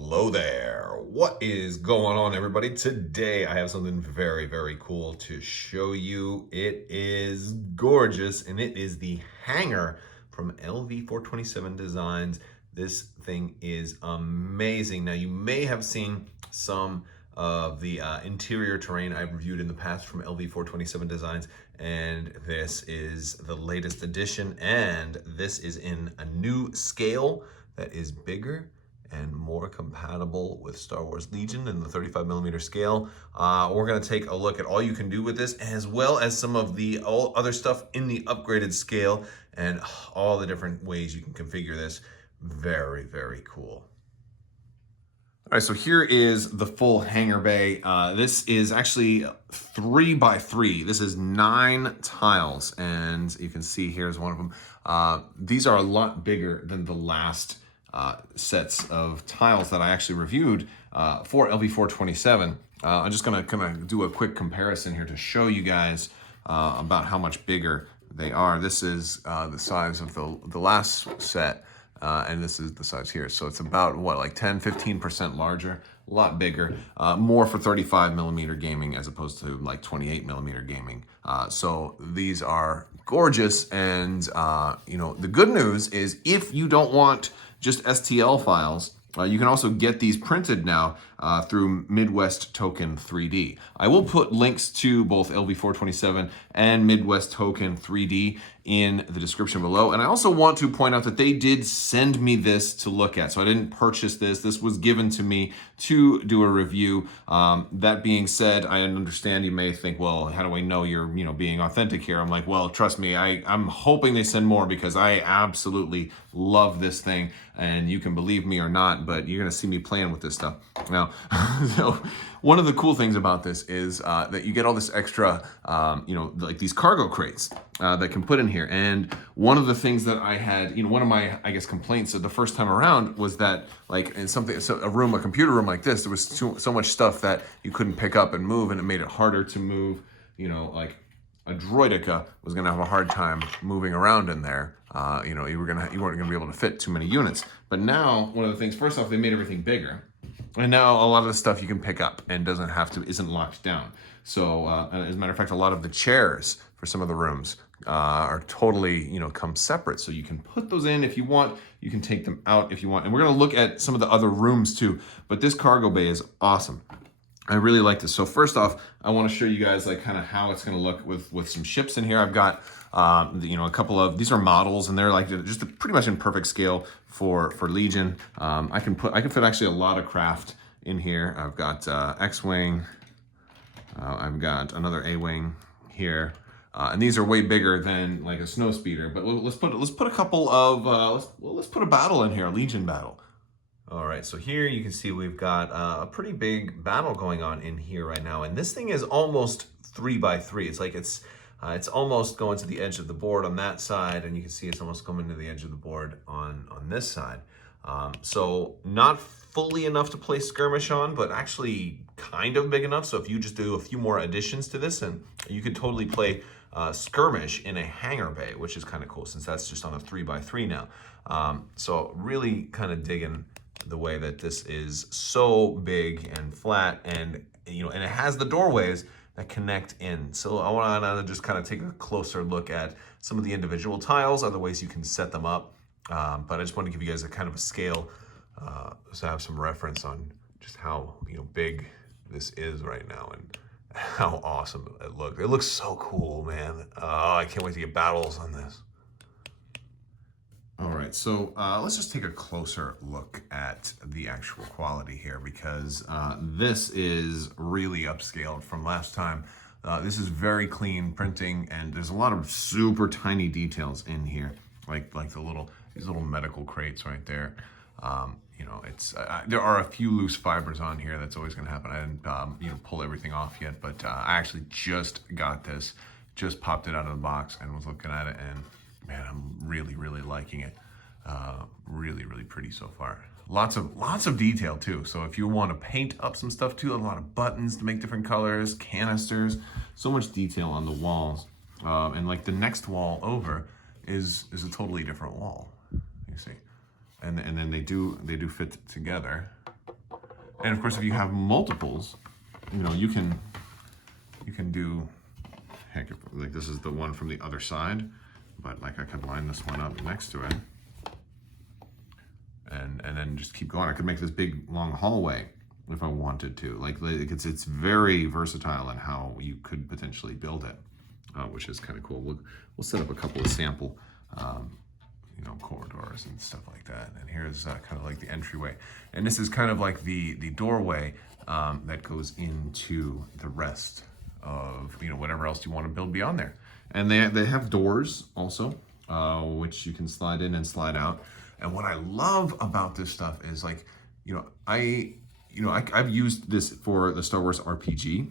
Hello there. What is going on, everybody? Today I have something very, very cool to show you. It is gorgeous, and it is the hanger from LV427-designs. This thing is amazing. Now, you may have seen some of the interior terrain I've reviewed in the past from LV427-designs, and this is the latest edition, and this is in a new scale that is bigger and more compatible with Star Wars Legion in the 35mm scale. We're gonna take a look at all you can do with this, as well as some of the other stuff in the upgraded scale and all the different ways you can configure this. Very, very cool. All right, so here is the full hanger bay. This is actually 3x3. This is 9 tiles, and you can see here's one of them. These are a lot bigger than the last sets of tiles that I actually reviewed for LV427. I'm just gonna kind of do a quick comparison here to show you guys about how much bigger they are. This is the size of the last set, and this is the size here. So it's about, what, like 10-15% larger, a lot bigger, more for 35mm gaming as opposed to like 28mm gaming. So these are gorgeous, and you know, the good news is if you don't want just STL files, you can also get these printed now through Midwest Token 3D. I will put links to both LV427 and Midwest Token 3D in the description below. And I also want to point out that they did send me this to look at. So I didn't purchase this. This was given to me to do a review. That being said, I understand you may think, well, how do I know you're being authentic here? I'm like, well, trust me, I'm hoping they send more, because I absolutely love this thing. And you can believe me or not, but you're gonna see me playing with this stuff. Now, so one of the cool things about this is that you get all this extra, like these cargo crates that can put in here. And one of the things that I had, one of my, I guess, complaints of the first time around was that, like, in a computer room like this, there was so much stuff that you couldn't pick up and move, and it made it harder to move, like a Droideka was gonna have a hard time moving around in there. You weren't gonna be able to fit too many units. But now, one of the things, first off, they made everything bigger. And now a lot of the stuff you can pick up and isn't locked down. So as a matter of fact, a lot of the chairs for some of the rooms are totally, come separate. So you can put those in if you want, you can take them out if you want. And we're gonna look at some of the other rooms too, but this cargo bay is awesome. I really like this. So first off, I want to show you guys like kind of how it's going to look with some ships in here. I've got a couple of these are models, and they're like just pretty much in perfect scale for Legion. I can fit actually a lot of craft in here. I've got X-wing. I've got another A-wing here, and these are way bigger than like a snow speeder. But let's put a couple of let's put a battle in here, a Legion battle. All right, so here you can see we've got a pretty big battle going on in here right now, and this thing is almost 3x3. It's like it's almost going to the edge of the board on that side, and you can see it's almost coming to the edge of the board on this side. So not fully enough to play Skirmish on, but actually kind of big enough. So if you just do a few more additions to this, and you could totally play Skirmish in a hangar bay, which is kind of cool since that's just on a 3x3 now. So really kind of digging the way that this is so big and flat, and and it has the doorways that connect in. So I want to just kind of take a closer look at some of the individual tiles, other ways you can set them up. But I just want to give you guys a kind of a scale, so I have some reference on just how big this is right now and how awesome it looks. It looks so cool, man. Oh, I can't wait to get battles on this. All right, so let's just take a closer look at the actual quality here, because this is really upscaled from last time. This is very clean printing, and there's a lot of super tiny details in here, like these little medical crates right there. There are a few loose fibers on here. That's always going to happen. I didn't pull everything off yet, but I actually just got this, just popped it out of the box and was looking at it, and man, I'm really, really liking it. Really, really pretty so far. Lots of detail too. So if you want to paint up some stuff too, a lot of buttons to make different colors, canisters, so much detail on the walls. And like the next wall over is a totally different wall. You see, and then they do fit together. And of course, if you have multiples, you know, you can do, heck, like this is the one from the other side, but like I could line this one up next to it, and then just keep going. I could make this big long hallway if I wanted to. Like it's very versatile in how you could potentially build it, which is kind of cool. We'll set up a couple of sample, you know, corridors and stuff like that. And here's kind of like the entryway, and this is kind of like the doorway that goes into the rest of, you know, whatever else you want to build beyond there. And they have doors also, which you can slide in and slide out. And what I love about this stuff is, like, you know, I've used this for the Star Wars RPG,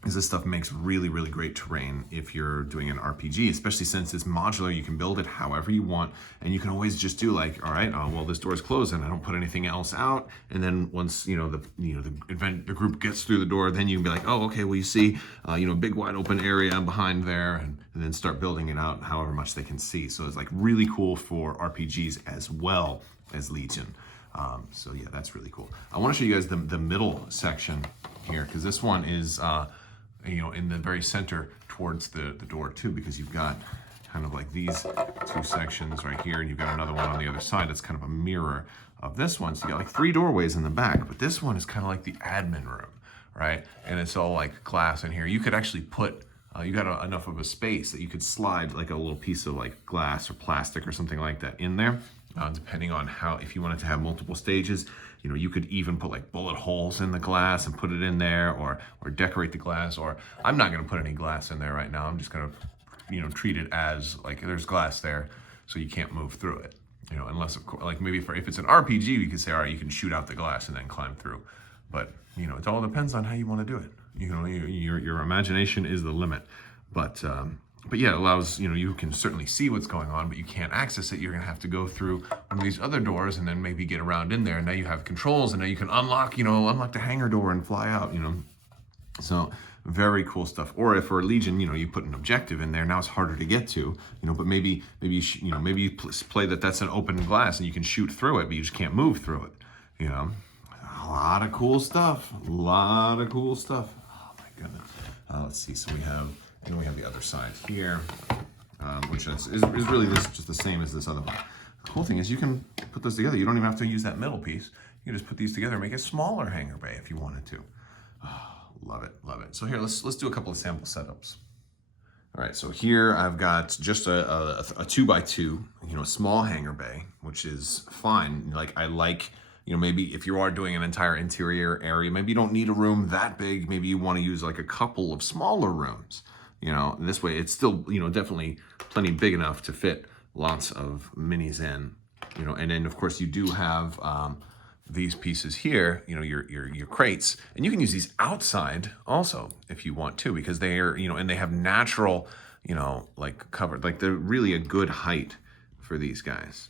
because this stuff makes really, really great terrain if you're doing an RPG, especially since it's modular. You can build it however you want, and you can always just do like, all right, well, this door is closed and I don't put anything else out. And then once, you know, the group gets through the door, then you can be like, oh, okay, well, you see, you know, big wide open area behind there, and then start building it out however much they can see. So it's like really cool for RPGs as well as Legion. So yeah, that's really cool. I want to show you guys the middle section here, because this one is, you know, in the very center towards the door too, because you've got kind of like these two sections right here, and you've got another one on the other side that's kind of a mirror of this one. So you got like 3 doorways in the back, but this one is kind of like the admin room, right? And it's all like glass in here. You could actually put, you got enough of a space that you could slide like a little piece of like glass or plastic or something like that in there, depending on how, if you wanted to have multiple stages. You know, you could even put like bullet holes in the glass and put it in there, or decorate the glass. Or I'm not going to put any glass in there right now. I'm just going to, you know, treat it as like there's glass there, so you can't move through it. You know, unless of course, like maybe if it's an RPG, you could say, all right, you can shoot out the glass and then climb through. But you know, it all depends on how you want to do it. You know, your imagination is the limit. But yeah, it allows, you know, you can certainly see what's going on, but you can't access it. You're gonna have to go through one of these other doors and then maybe get around in there. And now you have controls, and now you can unlock, you know, unlock the hangar door and fly out, you know. So very cool stuff. Or if for Legion, you know, you put an objective in there, now it's harder to get to, you know, but maybe you play that's an open glass and you can shoot through it, but you just can't move through it, you know. A lot of cool stuff. A lot of cool stuff. Oh my goodness. Let's see. So we have the other side here, which is really just the same as this other one. The cool thing is you can put this together. You don't even have to use that middle piece. You can just put these together and make a smaller hangar bay if you wanted to. Oh, love it, love it. So here, let's do a couple of sample setups. All right, so here I've got just a 2x2, you know, small hangar bay, which is fine. Like I like, you know, maybe if you are doing an entire interior area, maybe you don't need a room that big. Maybe you want to use like a couple of smaller rooms. You know, this way it's still, you know, definitely plenty big enough to fit lots of minis in, you know. And then of course you do have these pieces here, you know, your crates, and you can use these outside also if you want to, because they are, you know, and they have natural, you know, like covered, like they're really a good height for these guys.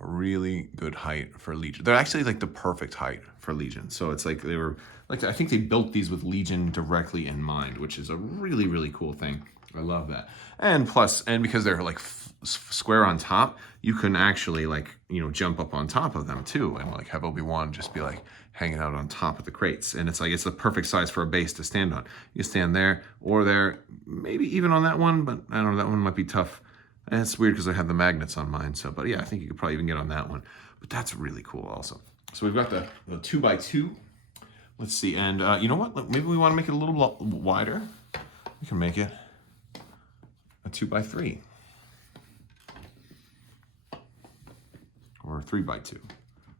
A really good height for Legion. They're actually like the perfect height for Legion. So it's like they were, like, I think they built these with Legion directly in mind, which is a really, really cool thing. I love that. And plus, and because they're like square on top, you can actually like, you know, jump up on top of them too, and like have Obi-Wan just be like hanging out on top of the crates. And it's like, it's the perfect size for a base to stand on. You stand there or there, maybe even on that one, but I don't know, that one might be tough. And it's weird because I have the magnets on mine. So, but yeah, I think you could probably even get on that one. But that's really cool also. So we've got the 2x2. Let's see, and you know what? Maybe we want to make it a little wider. We can make it a 2x3. Or 3x2.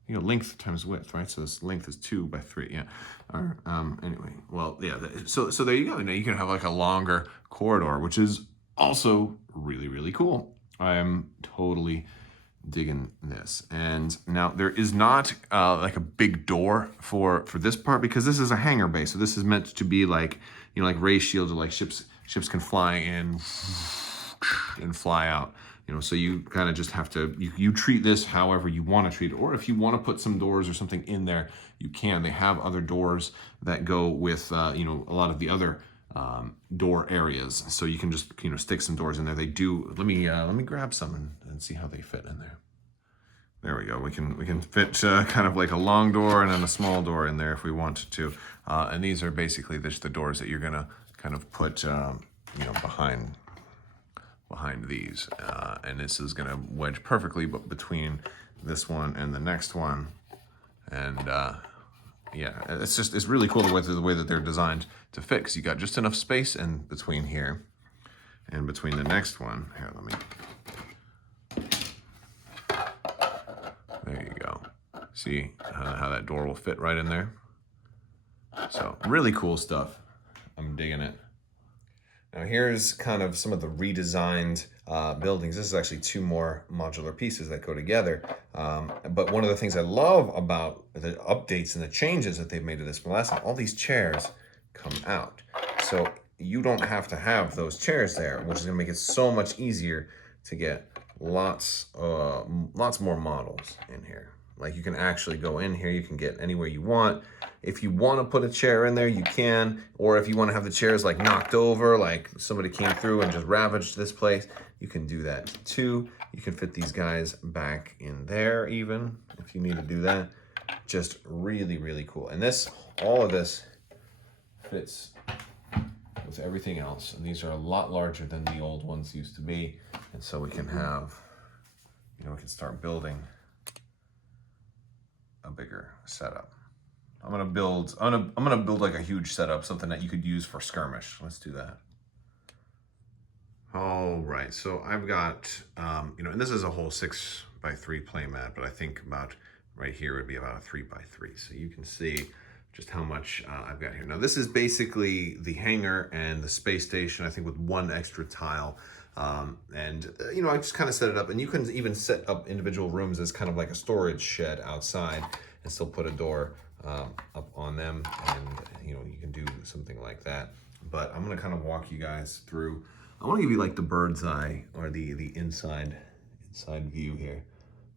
You know, length times width, right? So this length is 2x3, yeah. Or, anyway, well, yeah. So there you go. Now you can have like a longer corridor, which is also really, really cool. I am totally digging this. And now there is not like a big door for this part, because this is a hangar bay. So this is meant to be like, you know, like ray shields, or like ships can fly in and fly out. You know, so you kind of just have to, you treat this however you want to treat it. Or if you want to put some doors or something in there, you can. They have other doors that go with, you know, a lot of the other door areas. So you can just, you know, stick some doors in there. They do, let me grab some and see how they fit in there. There we go. We can fit kind of like a long door and then a small door in there if we wanted to. And these are basically just the doors that you're gonna kind of put, behind these. And this is gonna wedge perfectly between this one and the next one. And yeah, it's really cool the way that they're designed to fit, 'cause you got just enough space in between here and between the next one. Here, let me. There you go. See how that door will fit right in there? So really cool stuff. I'm digging it. Now here's kind of some of the redesigned buildings. This is actually 2 more modular pieces that go together. But one of the things I love about the updates and the changes that they've made to this from last time, all these chairs come out. So you don't have to have those chairs there, which is gonna make it so much easier to get lots more models in here. Like you can actually go in here, you can get anywhere you want. If you want to put a chair in there, you can. Or if you want to have the chairs like knocked over, like somebody came through and just ravaged this place, you can do that too. You can fit these guys back in there even if you need to do that. Just really, really cool. And all of this fits with everything else. And these are a lot larger than the old ones used to be. And so we can have, we can start building a bigger setup. I'm gonna build like a huge setup, something that you could use for skirmish. Let's do that. All right, so I've got, and this is a whole 6x3 play mat, but I think about right here would be about a 3x3. So you can see just how much I've got here. Now this is basically the hangar and the space station, I think with 1 extra tile. I just kind of set it up, and you can even set up individual rooms as kind of like a storage shed outside and still put a door up on them, and you can do something like that. But I'm gonna kind of walk you guys through. I want to give you like the bird's eye, or the inside view here,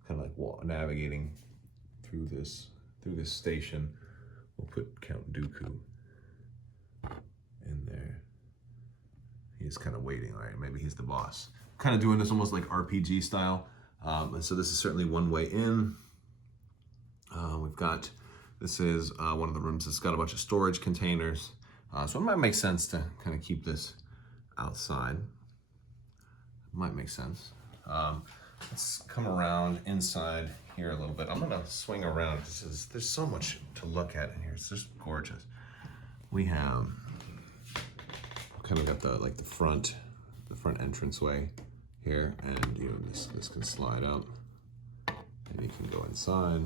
kind of like navigating through this station. We'll put Count Dooku in there. He's kind of waiting, right? Maybe he's the boss. Kind of doing this almost like RPG style. And so this is certainly one way in. This is one of the rooms that's got a bunch of storage containers. So it might make sense to kind of keep this outside. Might make sense. Let's come around inside here a little bit. I'm gonna swing around because there's so much to look at in here. It's just gorgeous. We have kind of got the front entranceway here, and this can slide up, and you can go inside.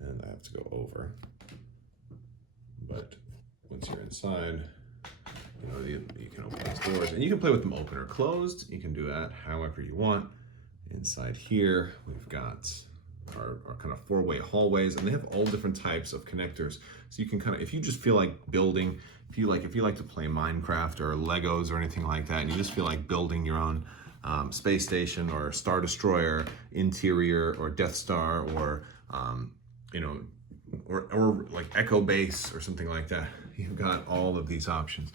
And I have to go over, but once you're inside, you can open these doors, and you can play with them open or closed. You can do that however you want. Inside here, we've got our kind of 4-way hallways, and they have all different types of connectors. So you can kind of, if you just feel like building, if you like to play Minecraft or Legos or anything like that, and you just feel like building your own space station or Star Destroyer interior or Death Star or or like Echo Base or something like that, you've got all of these options.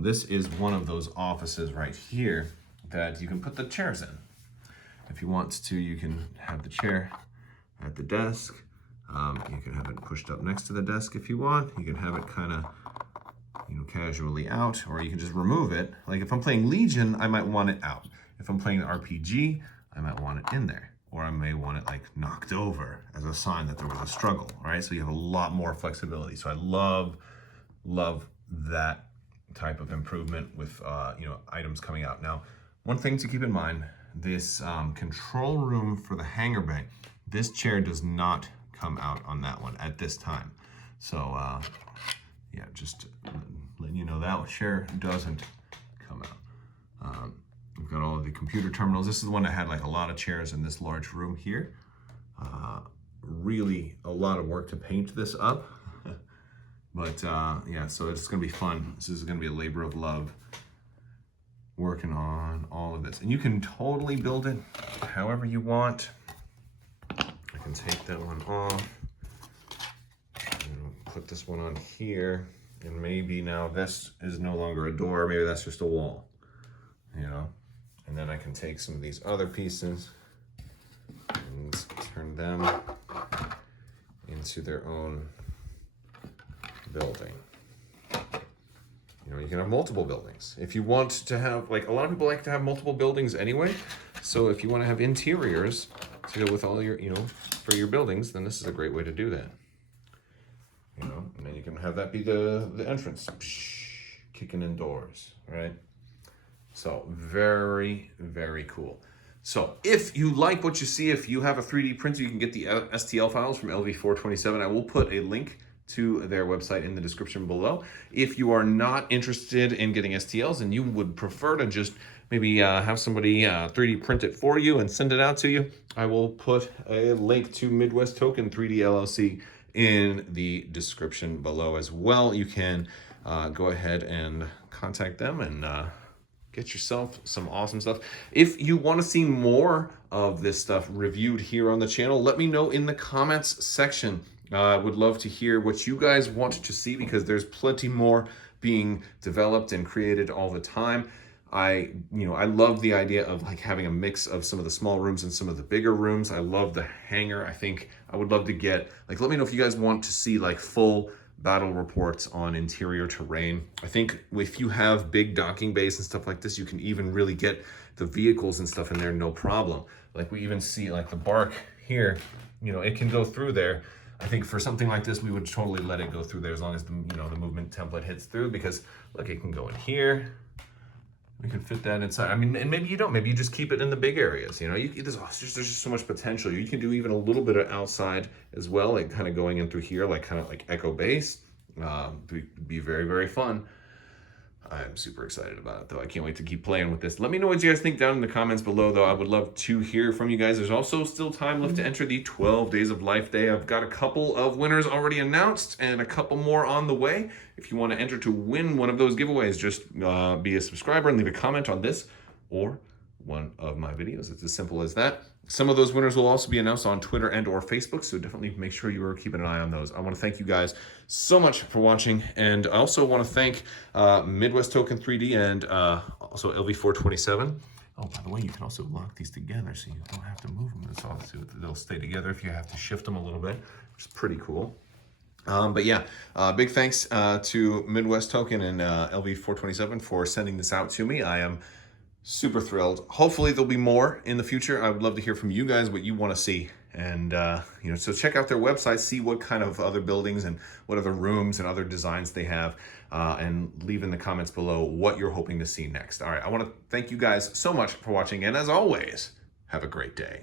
This is one of those offices right here that you can put the chairs in. If you want to, you can have the chair at the desk. You can have it pushed up next to the desk if you want. You can have it kind of, casually out, or you can just remove it. Like if I'm playing Legion, I might want it out. If I'm playing RPG, I might want it in there. Or I may want it like knocked over as a sign that there was a struggle, right? So you have a lot more flexibility. So I love that type of improvement with, items coming out. Now, one thing to keep in mind, this control room for the hangar bay, this chair does not come out on that one at this time. So yeah, just letting you know that chair doesn't come out. We've got all of the computer terminals. This is the one that had like a lot of chairs in this large room here. Really a lot of work to paint this up. But yeah, so it's gonna be fun. This is gonna be a labor of love working on all of this. And you can totally build it however you want. I can take that one off and put this one on here. And maybe now this is no longer a door, maybe that's just a wall, And then I can take some of these other pieces and turn them into their own building. You know, you can have multiple buildings. If you want to have, like, a lot of people like to have multiple buildings anyway. So if you want to have interiors to go with all your, you know, for your buildings, then this is a great way to do that. You know, and then you can have that be the entrance, kicking in doors, right? So very, very cool. So if you like what you see, if you have a 3D printer, you can get the STL files from LV427. I will put a link to their website in the description below. If you are not interested in getting STLs and you would prefer to just maybe have somebody 3D print it for you and send it out to you, I will put a link to Midwest Token 3D LLC in the description below as well. You can go ahead and contact them and get yourself some awesome stuff. If you want to see more of this stuff reviewed here on the channel, let me know in the comments section. I would love to hear what you guys want to see, because there's plenty more being developed and created all the time. I love the idea of like having a mix of some of the small rooms and some of the bigger rooms. I love the hangar. I think I would love to get, like, let me know if you guys want to see like full battle reports on interior terrain. I think if you have big docking bays and stuff like this, you can even really get the vehicles and stuff in there no problem. Like we even see like the bark here, you know, it can go through there. I think for something like this, we would totally let it go through there as long as the, you know, the movement template hits through, because look, it can go in here. We can fit that inside. I mean, and maybe you don't. Maybe you just keep it in the big areas. You know, there's just so much potential. You can do even a little bit of outside as well, like kind of going in through here, like kind of like echo base. Be very, very fun. I'm super excited about it, though. I can't wait to keep playing with this. Let me know what you guys think down in the comments below, though. I would love to hear from you guys. There's also still time left to enter the 12 Days of Life Day. I've got a couple of winners already announced and a couple more on the way. If you want to enter to win one of those giveaways, just be a subscriber and leave a comment on this or one of my videos. It's as simple as that. Some of those winners will also be announced on Twitter and or Facebook, so definitely make sure you are keeping an eye on those. I want to thank you guys so much for watching, and I also want to thank Midwest Token 3D and also LV427. Oh, by the way, you can also lock these together so you don't have to move them. They'll stay together if you have to shift them a little bit, which is pretty cool. But yeah, big thanks to Midwest Token and LV427 for sending this out to me. I am super thrilled. Hopefully there'll be more in the future. I would love to hear from you guys what you want to see. And, you know, so check out their website, see what kind of other buildings and what other rooms and other designs they have, and leave in the comments below what you're hoping to see next. All right, I want to thank you guys so much for watching. And as always, have a great day.